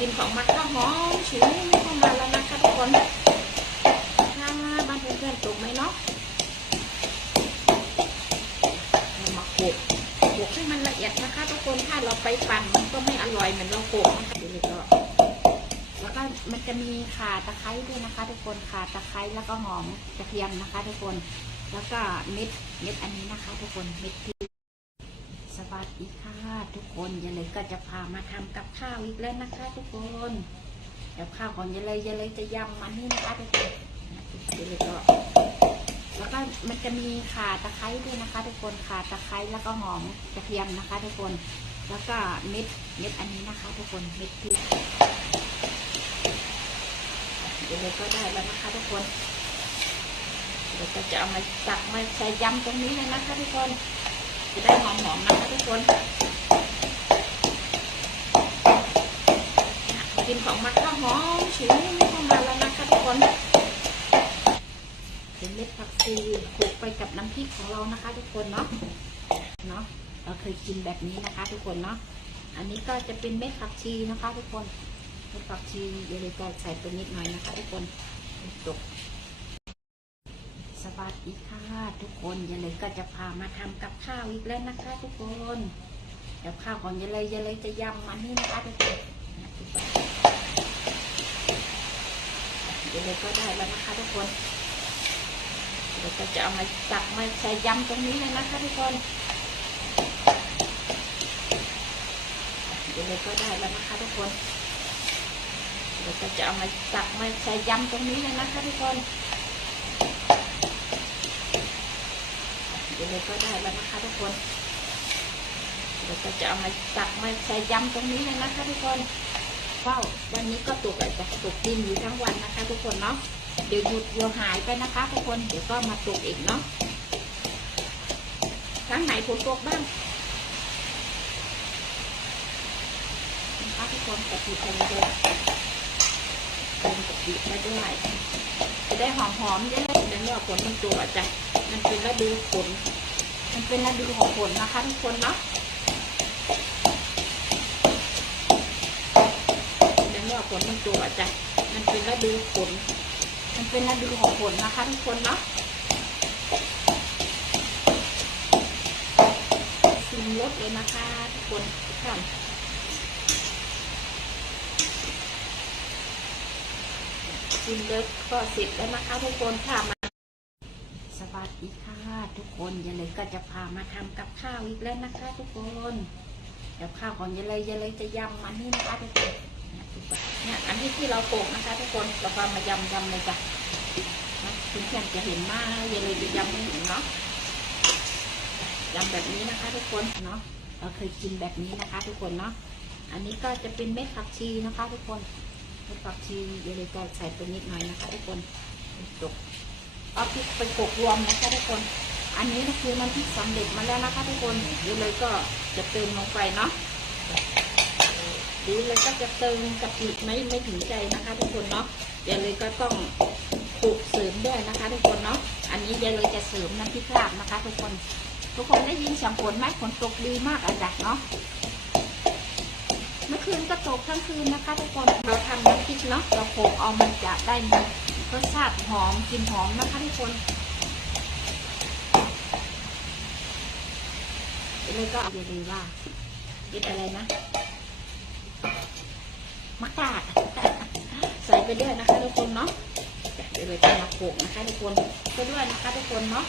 กินของมันก็หอมฉุนเข้ามาแล้วนะคะทุกคนถ้าบ้านเพื่อนๆปลูกไหมเนาะมาโขกโขกให้มันละเอียดนะคะ ทุกคนถ้าเราไปปั่นมันก็ไม่อร่อยเหมือนเราโขกนะคะเดี๋ยวเราก็แล้วก็มันจะมีข่าตะไคร้ด้วยนะคะ ทุกคนข่าตะไคร้แล้วก็หอมกระเทียมนะคะ ทุกคน แล้วก็เม็ดเม็ดอันนี้นะคะ ทุกคนเม็ด วัสดีค่ะทุกคนยายเลยก็จะพามาทำกับข้าวอีกแล้วนะคะ ทุกคนกับข้าวของยายเลยยายเลยจะยำมันนี่นะคะทุกคนยายเลยก็แล้วก็มันจะมีข่าตะไคร้ด้วยนะคะ ทุกคนข่าตะไคร้แล้วก็หอมกระเทียมนะคะ ทุกคน แล้วก็เม็ดเม็ดอันนี้นะคะ ทุกคนเม็ดพริกยายเลยก็ได้แล้วนะคะ ทุกคนเดี๋ยวก็จะเอามาตักมาใส่ยำตรงนี้เลยนะคะ ทุกคนจะได้หอมๆนะคะทุก คนกินของมันก็หอมฉุนเข้ามาแล้วนะคะทุกคนเป็นเม็ดผักชีคลุกไปกับน้ำพริกของเรานะคะ ทุกคนเนาะเนาะเราเคยกินแบบนี้นะคะ ทุกคนเนาะอันนี้ก็จะเป็นเม็ดผักชีนะคะ ทุกคนเม็ดผักชีเดี๋ยวเราใส่ไปนิดหน่อยนะคะ ทุกคนตก วัสดีค่ะทุกคนยายเลยก็จะพามาทำกับข้าวอีกแล้วนะคะทุกคนกับข้าวของยายเลยยายเลยจะยำมันนี่นะคะทุกคนยายเลยก็ได้แล้วนะคะทุกคนเดี๋ยวก็จะเอามาตักมาใส่ยำตรงนี้เลยนะคะทุกคนยายเลยก็ได้แล้วนะคะทุกคนเดี๋ยวก็จะเอามาตักมาใส่ยำตรงนี้เลยนะคะทุกคน เดี๋ยวเลยก็ได้แล้วนะคะทุกคนเดี๋ยวจะเอามาตักมาใส่ยำตรงนี้เลยนะคะทุกคนว้าววันนี้ก็ตกอาจจะตกดินอยู่ทั้งวันนะคะ ทุกคนเนาะเดี๋ยวหยุดเดี๋ยวหายไปนะคะ ทุกคนเดี๋ยวก็มาตกอีกเนาะครั้งไหนฝนตกบ้างนะคะทุกคนกะทิไปเลยเติมกะทิมาด้วยจะได้หอมๆได้เลยเดี๋ยวเมื่อฝนมันตกอาจจะมันเป็นฤดูฝน มันเป็นฤดูของฝนนะคะทุกคนเนาะเดี๋ยวเมื่อฝนมันตัวจะมันเป็นฤดูฝนมันเป็นฤดูของฝนนะคะทุกคนเนาะชิมรสเลยนะคะทุกคนทุกท่านชิมรสก็เสร็จแล้วนะคะทุกคนค่ะ ดีค่ะทุกคนยายเลยก็จะพามาทำกับข้าวอีกแล้วนะคะ ทุกคนกับข้าวของยายเลยยายเลยจะยำมันนี่นะคะทุกคนเนี่ยอันที่ที่เราโขกนะคะ ทุกคนเราก็มายำยำเลยจ้ะนะคุณเพื่อนจะเห็นมากยายเลยจะยำไม่เห็นเนาะยำแบบนี้นะคะ ทุกคนเนาะเราเคยกินแบบนี้นะคะ ทุกคนเนาะอันนี้ก็จะเป็นเม็ดผักชีนะคะ ทุกคนเม็ดผักชียายเลยก็ใส่ไปนิดหน่อยนะคะ ทุกคนตก เอาพริกไปโขลกรวมนะคะทุกคน อันนี้ก็คือมันพริกสำเร็จมาแล้วนะคะทุกคนเดี๋ยวเลยก็จะเติมลงไปเนาะดีเลยก็จะเติมกะปิไม่ไม่ถึงใจนะคะ ทุกคนเนาะเดี๋ยวเลยก็ต้องปลูกเสริมด้วยนะคะ ทุกคนเนาะ อันนี้เดี๋ยวเลยจะเสริมน้ำพริกลาบนะคะ ทุกคน ทุกคนได้ยินเสียงฝนไหมฝนตกดีมากอาจักเนาะเมื่อคืนก็ตกทั้งคืนนะคะ ทุกคนเราทำน้ำพริกเนาะเราโขลกเอามันจะได้มี รสชาติหอมกลิ่นหอมนะคะทุกคนเลยก็อย่าลืมว่าเป็นอะไรนะมะกาดใส่ไปด้วยนะคะทุกคนเนาะเดี๋ยวเลยจะมาโขกนะคะทุกคนไปด้วยนะคะทุกคนเนาะ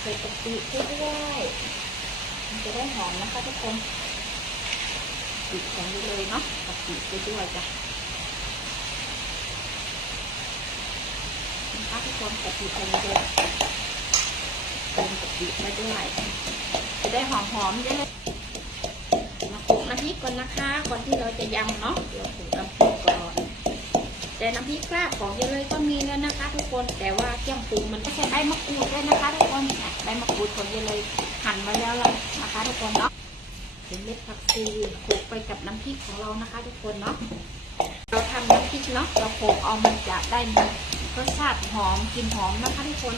ใส่กะปิไปด้วยมันจะได้หอมนะคะทุกคนปิดของไปเลยเนาะกะปิไปด้วยจ้ะ นะคะทุกคนกะทิไปเลยเติมกะทิมาด้วยจะได้หอมๆได้เลยมาคลุกน้ำพริกก่อนนะคะก่อนที่เราจะยำเนาะเดี๋ยวคลุกนำพริกก่อนแต่น้ำพริกกล้าของเยอะเลยก็มีแล้วนะคะ ทุกคนแต่ว่าเครื่องปรุงมันก็ใช้ใบมะกรูดด้วยนะคะ ทุกคนใบมะกรูดของเยอะเลยหั่นมาแล้วละนะคะ ทุกคนเนาะเป็นเม็ดผักชีคลุกไปกับน้ำพริกของเรานะคะ ทุกคนเนาะเราทำน้ำพริกเนาะเราโขกเอามันจะได้มี รสชาติหอมกลิ่นหอมนะคะทุกคน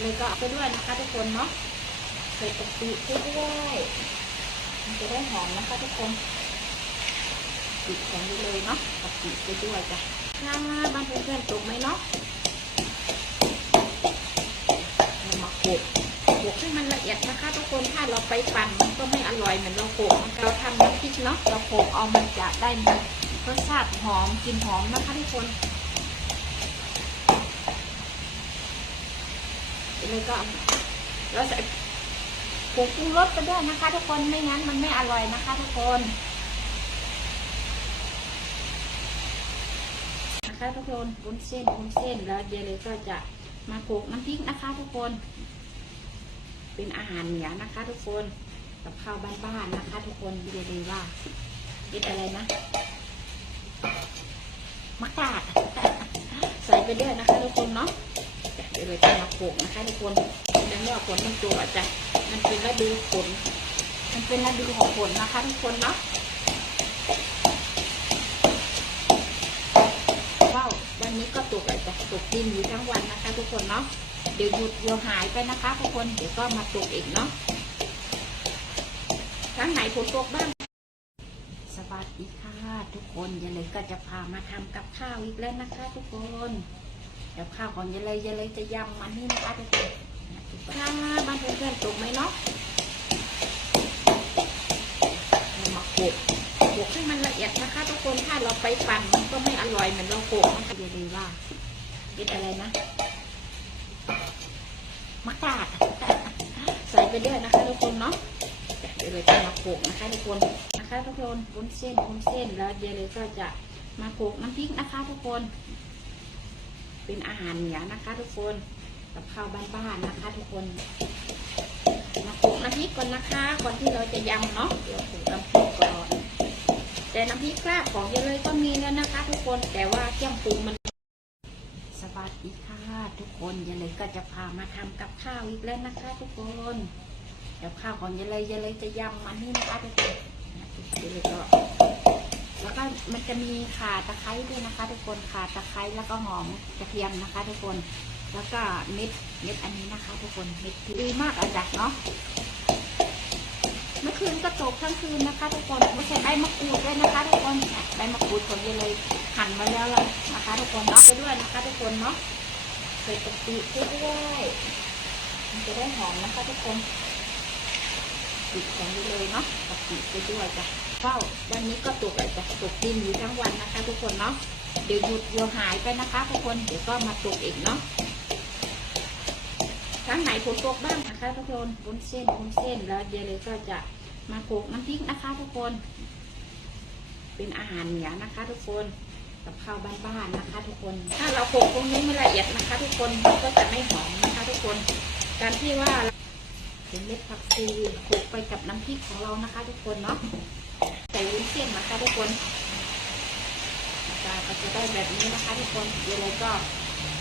เลยก็เอาไปด้วยนะคะทุกคนเนาะใส่กะปิไปด้วยมันจะได้หอมนะคะทุกคนปิดแข็งไปเลยเนาะกะปิไปด้วยจ้ะค่ะบ้านเพื่อนๆตกไหมเนาะมาโขกโขกให้มันละเอียดนะคะ ทุกคนถ้าเราไปปั่นมันก็ไม่อร่อยเหมือนเราโขลกเราทำน้ำพริกเนาะเราโขลกเอามันจะได้มี รสชาติหอมกลิ่นหอมนะคะทุกคนแล้วก็เราใส่ผงปรุงรสไปด้วยนะคะ ทุกคนไม่งั้นมันไม่อร่อยนะคะ ทุกคนนะคะทุกคนวุ้นเส้นวุ้นเส้นแล้วเดี๋ยวเลยก็จะมาโขกน้ำพริกนะคะ ทุกคน เป็นอาหารเหนือนะคะ ทุกคนกับข้าวบ้านๆนะคะ ทุกคนเรียกเลยว่าเป็นอะไรนะ มะกาดใส่ไปด้วยนะคะทุกคนเนาะเดี๋ยวเราจะมาโขกนะคะทุกคนแล้วเมื่อฝนมันตัวจ้ะมันเป็นฤดูฝนมันเป็นฤดูของฝนนะคะทุกคนเนาะว้าววันนี้ก็ตกอะไรจ้ะตกดินอยู่ทั้งวันนะคะ ทุกคนเนาะเดี๋ยวหยุดเดี๋ยวหายไปนะคะทุกคนเดี๋ยวก็มาตกอีกเนาะทั้งไหนฝนตกบ้าง วัสดีค่ะทุกคนยายเลยก็จะพามาทำกับข้าวอีกแล้วนะคะ ทุกคนเดี๋ยวข้าวของยายเลยยายเลยจะยำมันนี่นะคะทุกคนค่ะบ้านเพื่อนๆตกไหมเนาะมาโขกโขกให้มันละเอียดนะคะ ทุกคนถ้าเราไปปั่นมันก็ไม่อร่อยเหมือนเราโขกนะคะอย่าลืมว่าเป็นอะไรนะมะกาดใส่ไปด้วยนะคะ ทุกคนเนาะเดี๋ยวเราจะมาโขกนะคะทุกคน นะคะทุกคนวุ้นเส้นวุ้นเส้นแล้วเดี๋ยวเลยก็จะมาโขกน้ำพริกนะคะ ทุกคน เป็นอาหารเหนือนะคะ ทุกคนกับข้าวบ้านๆนะคะ ทุกคน มาโขกน้ำพริกก่อนนะคะก่อนที่เราจะยำเนาะเดี๋ยวโขกน้ำพริกก่อนแต่น้ำพริกกล้าของเยอะเลยก็มีแล้วนะคะ ทุกคนแต่ว่าเครื่องปรุงมันสวัสดีค่ะทุกคนยายเลยก็จะพามาทำกับข้าวอีกแล้วนะคะ ทุกคนเดี๋ยวข้าวของยายเลยยายเลยจะยำมันนี่นะคะทุกคน เดี๋ยวก็แล้วก็มันจะมีข่าตะไคร้ด้วยนะคะ ทุกคนข่าตะไคร้แล้วก็หอมกระเทียมนะคะ ทุกคน แล้วก็เม็ดเม็ดอันนี้นะคะ ทุกคนเม็ดดีมากอาจักเนาะเมื่อคืนก็ตกทั้งคืนนะคะ ทุกคนไม่ใช่ใบมะกรูดด้วยนะคะ ทุกคนใบมะกรูดของยายเลยหั่นมาแล้วล้วนะคะ ทุกคนเนาะไปด้วยนะคะ ทุกคนเนาะใส่กะปิด้วยมันจะได้หอมนะคะ ทุกคน ปิดแข็งไปเลยเนาะกับปิดไปด้วยจ้ะเฝ้าวันนี้ก็ตกอะไรจ้ะตกดินอยู่ทั้งวันนะคะ ทุกคนเนาะเดี๋ยวหยุดเดี๋ยวหายไปนะคะทุกคนเดี๋ยวก็มาตกอีกเนาะทั้งไหนฝนตกบ้างนะคะทุกคนวุ้นเส้นวุ้นเส้นแล้วเดี๋ยวเลยก็จะมาโขกน้ำพริกนะคะ ทุกคน เป็นอาหารเหนือนะคะ ทุกคนกับข้าวบ้านๆนะคะ ทุกคน ถ้าเราโขกตรงนี้ไม่ละเอียดนะคะ ทุกคนมันก็จะไม่หอมนะคะ ทุกคน การที่ว่า เป็นเม็ดผักชีโขกไปกับน้ำพริกของเรานะคะ ทุกคนเนาะใส่วุ้นเส้นนะคะทุกคนก็จะได้แบบนี้นะคะ ทุกคนเดี๋ยวเลยก็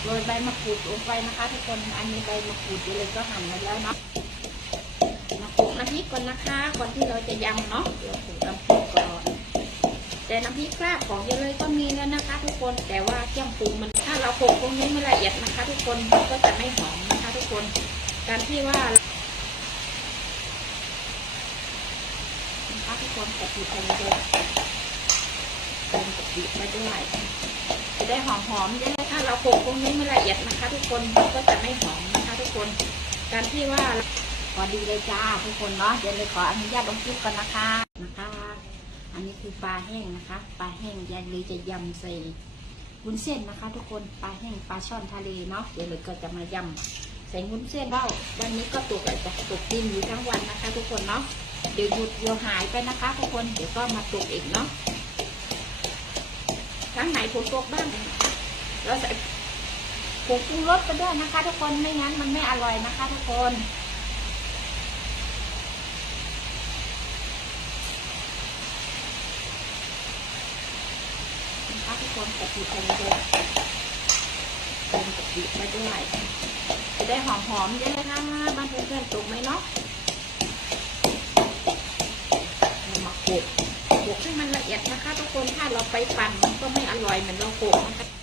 โรยใบมะกรูดลงไปนะคะ ทุกคนอันนี้ใบมะกรูดเดี๋ยวเลยก็หั่นมาแล้วเนาะมาโขกน้ำพริกก่อนนะคะก่อนที่เราจะยำเนาะเดี๋ยวโขกน้ำพริกก่อนแต่น้ำพริกกล้าของเยอะเลยก็มีแล้วนะคะ ทุกคนแต่ว่าเครื่องปรุงมันถ้าเราโขกตรงนี้ไม่ละเอียดนะคะ ทุกคนมันก็จะไม่หอมนะคะ ทุกคน การที่ว่า นะคะทุกคนกะทิไปเลยเติมกะทิมาด้วย จะได้หอมๆได้เลยถ้าเราโขลกตรงนี้ไม่ละเอียดนะคะ ทุกคนมันก็จะไม่หอมนะคะ ทุกคน การที่ว่าพอดีเลยจ้าทุกคนเนาะเดี๋ยวเลยขออนุญาตลงคลิปก่อนนะคะนะคะ อันนี้คือปลาแห้งนะคะ ปลาแห้งยายเลยจะยำใส่วุ้นเส้นนะคะ ทุกคนปลาแห้งปลาช่อนทะเลเนาะเดี๋ยวเลยก็จะมายำใส่วุ้นเส้นเบ้าวันนี้ก็ตกอะไรจ้ะตกดินอยู่ทั้งวันนะคะ ทุกคนเนาะ เดี๋ยวหยุดเดี๋ยวหายไปนะคะทุกคนเดี๋ยวก็มาตกอีกเนาะทั้งไหนฝนตกบ้างเราใส่ผงปรุงรสไปด้วยนะคะ ทุกคนไม่งั้นมันไม่อร่อยนะคะ ทุกคนนะคะทุกคนกะทิไปเลยเติมกะทิมาด้วยจะได้หอมๆเยอะเลยค่ะบ้านเพื่อนๆตกไหมเนาะ เรามา โขกโขกให้มันละเอียดนะคะทุกคนถ้าเราไปปั่นมันก็ไม่อร่อยเหมือนเราโขกนะคะ